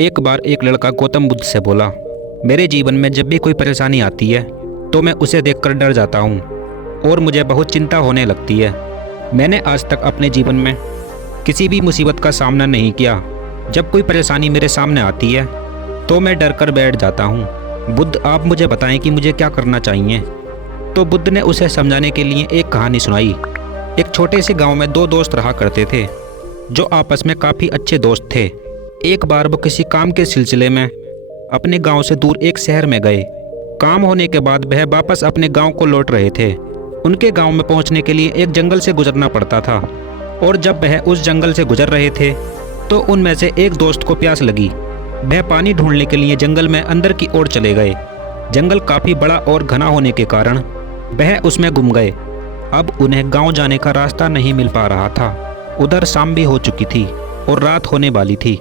एक बार एक लड़का गौतम बुद्ध से बोला, मेरे जीवन में जब भी कोई परेशानी आती है तो मैं उसे देखकर डर जाता हूँ और मुझे बहुत चिंता होने लगती है। मैंने आज तक अपने जीवन में किसी भी मुसीबत का सामना नहीं किया। जब कोई परेशानी मेरे सामने आती है तो मैं डर कर बैठ जाता हूँ। बुद्ध, आप मुझे बताएं कि मुझे क्या करना चाहिए। तो बुद्ध ने उसे समझाने के लिए एक कहानी सुनाई। एक छोटे से गांव में दो दोस्त रहा करते थे जो आपस में काफ़ी अच्छे दोस्त थे। एक बार वो किसी काम के सिलसिले में अपने गांव से दूर एक शहर में गए। काम होने के बाद वह वापस अपने गांव को लौट रहे थे। उनके गांव में पहुंचने के लिए एक जंगल से गुजरना पड़ता था और जब वह उस जंगल से गुजर रहे थे तो उनमें से एक दोस्त को प्यास लगी। वह पानी ढूंढने के लिए जंगल में अंदर की ओर चले गए। जंगल काफ़ी बड़ा और घना होने के कारण वह उसमें गुम गए। अब उन्हें गांव जाने का रास्ता नहीं मिल पा रहा था। उधर शाम भी हो चुकी थी और रात होने वाली थी।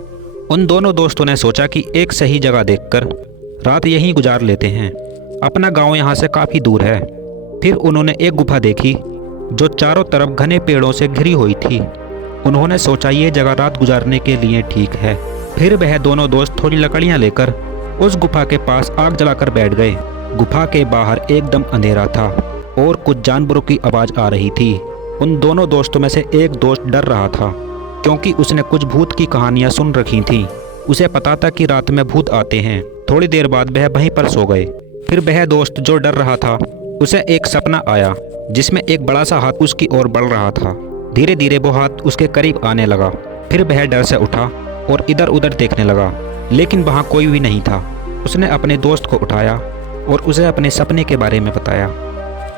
उन दोनों दोस्तों ने सोचा कि एक सही जगह देखकर रात यहीं गुजार लेते हैं। अपना गांव यहाँ से काफ़ी दूर है। फिर उन्होंने एक गुफा देखी जो चारों तरफ घने पेड़ों से घिरी हुई थी। उन्होंने सोचा ये जगह रात गुजारने के लिए ठीक है। फिर वह दोनों दोस्त थोड़ी लकड़ियाँ लेकर उस गुफा के पास आग जलाकर बैठ गए। गुफा के बाहर एकदम अंधेरा था और कुछ जानवरों की आवाज़ आ रही थी। उन दोनों दोस्तों में से एक दोस्त डर रहा था क्योंकि उसने कुछ भूत की कहानियां सुन रखी थीं। उसे पता था कि रात में भूत आते हैं। थोड़ी देर बाद वह वहीं पर सो गए। फिर वह दोस्त जो डर रहा था उसे एक सपना आया जिसमें एक बड़ा सा हाथ उसकी ओर बढ़ रहा था। धीरे धीरे वो हाथ उसके करीब आने लगा। फिर वह डर से उठा और इधर उधर देखने लगा, लेकिन वहाँ कोई भी नहीं था। उसने अपने दोस्त को उठाया और उसे अपने सपने के बारे में बताया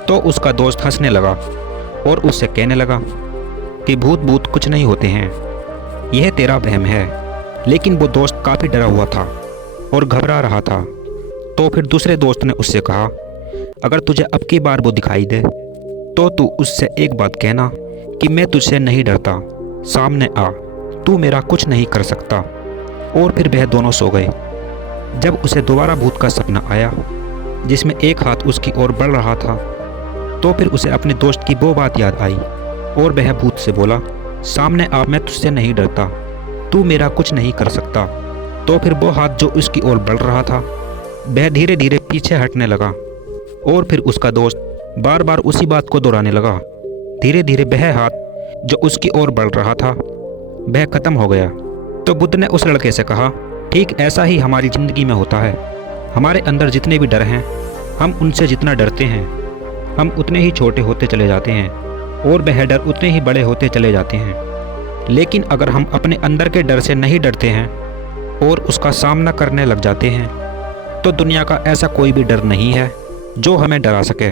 तो उसका दोस्त हंसने लगा और उससे कहने लगा कि भूत कुछ नहीं होते हैं, यह तेरा वहम है। लेकिन वो दोस्त काफ़ी डरा हुआ था और घबरा रहा था। तो फिर दूसरे दोस्त ने उससे कहा, अगर तुझे अब की बार वो दिखाई दे तो तू उससे एक बात कहना कि मैं तुझसे नहीं डरता, सामने आ, तू मेरा कुछ नहीं कर सकता। और फिर वह दोनों सो गए। जब उसे दोबारा भूत का सपना आया जिसमें एक हाथ उसकी ओर बढ़ रहा था तो फिर उसे अपने दोस्त की वो बात याद आई और वह भूत से बोला, सामने आ, मैं तुझसे नहीं डरता, तू मेरा कुछ नहीं कर सकता। तो फिर वो हाथ जो उसकी ओर बढ़ रहा था वह धीरे धीरे पीछे हटने लगा और फिर उसका दोस्त बार बार उसी बात को दोहराने लगा। धीरे धीरे वह हाथ जो उसकी ओर बढ़ रहा था वह खत्म हो गया। तो बुद्ध ने उस लड़के से कहा, ठीक ऐसा ही हमारी ज़िंदगी में होता है। हमारे अंदर जितने भी डर हैं, हम उनसे जितना डरते हैं हम उतने ही छोटे होते चले जाते हैं और वह डर उतने ही बड़े होते चले जाते हैं। लेकिन अगर हम अपने अंदर के डर से नहीं डरते हैं और उसका सामना करने लग जाते हैं तो दुनिया का ऐसा कोई भी डर नहीं है जो हमें डरा सके।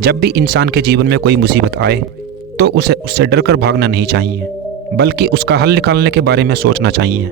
जब भी इंसान के जीवन में कोई मुसीबत आए तो उसे उससे डरकर भागना नहीं चाहिए, बल्कि उसका हल निकालने के बारे में सोचना चाहिए।